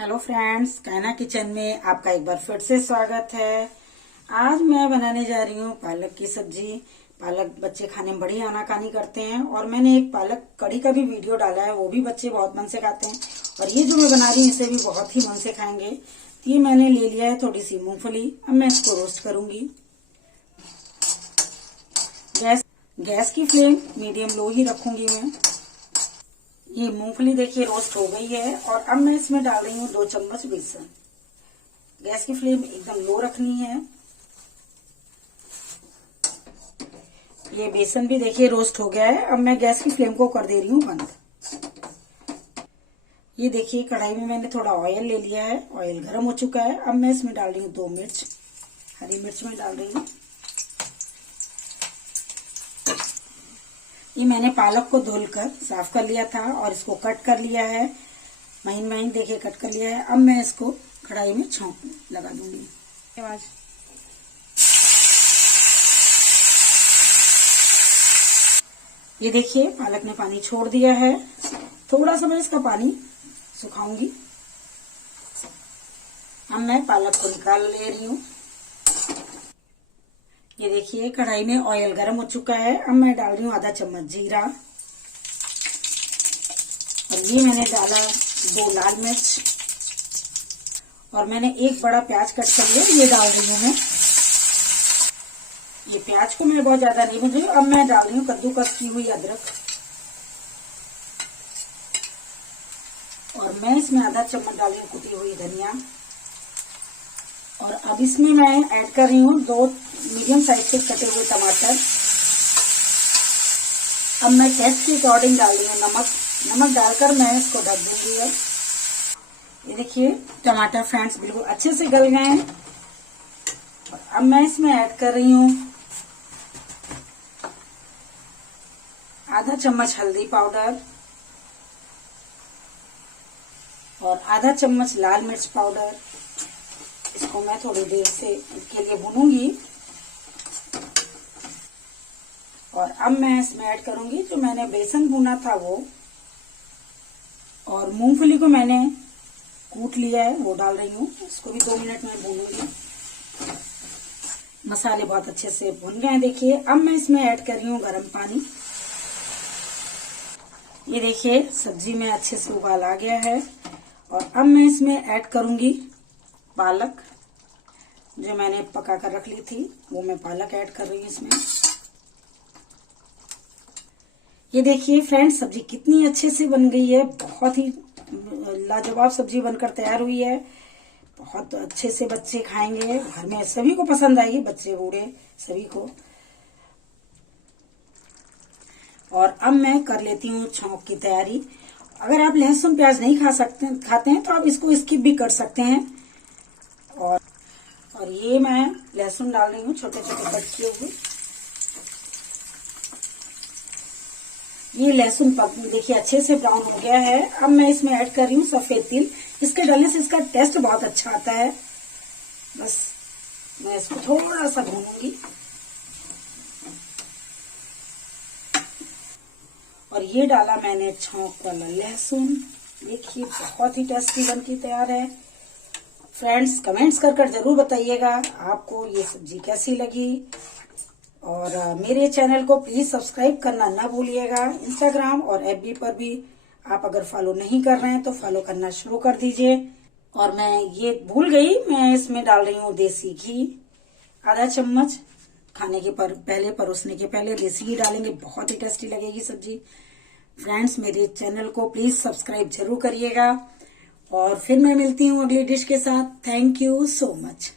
Hello friends, कायना kitchen में आपका एक बार फिर से स्वागत है। आज मैं बनाने जा रही हूँ पालक की सब्जी। पालक बच्चे खाने में बड़ी आनाकानी करते हैं और मैंने एक पालक कढ़ी का भी वीडियो डाला है, वो भी बच्चे बहुत मन से खाते हैं और ये जो मैं बना रही हूँ इसे भी बहुत ही मन से खाएंगे। तो ये मैंने ले लिया है थोड़ी सी मूंगफली। अब मैं इसको रोस्ट करूंगी। गैस की फ्लेम मीडियम लो ही रखूंगी मैं। ये मूंगफली देखिए रोस्ट हो गई है और अब मैं इसमें डाल रही हूँ 2 चम्मच बेसन। गैस की फ्लेम एकदम लो रखनी है। ये बेसन भी देखिए रोस्ट हो गया है। अब मैं गैस की फ्लेम को कर दे रही हूँ बंद। ये देखिए कढ़ाई में मैंने थोड़ा ऑयल ले लिया है, ऑयल गर्म हो चुका है। अब मैं इसमें डाल रही हूँ 2 मिर्च, हरी मिर्च में डाल रही हूँ। ये मैंने पालक को धुलकर साफ कर लिया था और इसको कट कर लिया है, महीन महीन देखिए कट कर लिया है। अब मैं इसको कढ़ाई में छौंक लगा दूंगी। ये देखिए पालक ने पानी छोड़ दिया है। थोड़ा सा मैं इसका पानी सुखाऊंगी। अब मैं पालक को निकाल ले रही हूँ। ये देखिए कढ़ाई में ऑयल गर्म हो चुका है। अब मैं डाल रही हूँ आधा चम्मच जीरा और ये मैंने डाला 2 लाल मिर्च और मैंने 1 बड़ा प्याज कट कर लिया, ये डाल रही हूँ मैं। ये प्याज को मैं बहुत ज्यादा नहीं भून रही हूँ। अब मैं डाल रही हूँ कद्दूकस की हुई अदरक और मैं इसमें आधा चम्मच डाल रही हूँ कुटी हुई धनिया और अब इसमें मैं ऐड कर रही हूँ 2 मीडियम साइज के कटे हुए टमाटर। अब मैं टेस्ट के अकॉर्डिंग डाल रही हूँ नमक डालकर मैं इसको ढक दूंगी। ये देखिए टमाटर फ्रेंड्स बिल्कुल अच्छे से गल गए हैं। अब मैं इसमें ऐड कर रही हूँ आधा चम्मच हल्दी पाउडर और आधा चम्मच लाल मिर्च पाउडर। इसको मैं थोड़ी देर से के लिए भूनूंगी और अब मैं इसमें ऐड करूंगी जो मैंने बेसन भुना था वो, और मूंगफली को मैंने कूट लिया है वो डाल रही हूँ। इसको भी 2 मिनट में भूनूंगी। मसाले बहुत अच्छे से भुन गए हैं देखिए। अब मैं इसमें ऐड कर रही हूँ गर्म पानी। ये देखिए सब्जी में अच्छे से उबाल आ गया है और अब मैं इसमें ऐड करूंगी पालक जो मैंने पका कर रख ली थी, वो मैं पालक ऐड कर रही हूँ इसमें। ये देखिए फ्रेंड्स सब्जी कितनी अच्छे से बन गई है। बहुत ही लाजवाब सब्जी बनकर तैयार हुई है। बहुत अच्छे से बच्चे खाएंगे, घर में सभी को पसंद आएगी, बच्चे बूढ़े सभी को। और अब मैं कर लेती हूँ छौंक की तैयारी। अगर आप लहसुन प्याज नहीं खाते हैं तो आप इसको स्किप भी कर सकते हैं। और ये मैं लहसुन डाल रही हूँ छोटे छोटे कट किए हुए। ये लहसुन देखिए अच्छे से ब्राउन हो गया है। अब मैं इसमें ऐड कर रही हूँ सफेद तिल। इसके डालने से इसका टेस्ट बहुत अच्छा आता है। बस मैं इसको थोड़ा सा भूनूंगी और ये डाला मैंने छौंक वाला लहसुन। देखिए बहुत ही टेस्टी बनके तैयार है। फ्रेंड्स कमेंट्स कर जरूर बताइएगा आपको ये सब्जी कैसी लगी और मेरे चैनल को प्लीज सब्सक्राइब करना ना भूलिएगा। इंस्टाग्राम और एफबी पर भी आप अगर फॉलो नहीं कर रहे हैं तो फॉलो करना शुरू कर दीजिए। और मैं ये भूल गई, मैं इसमें डाल रही हूँ देसी घी आधा चम्मच। खाने के पहले परोसने के पहले देसी घी डालेंगे, बहुत ही टेस्टी लगेगी सब्जी। फ्रेंड्स मेरे चैनल को प्लीज सब्सक्राइब जरूर करिएगा और फिर मैं मिलती हूँ अगली डिश के साथ। Thank you so much.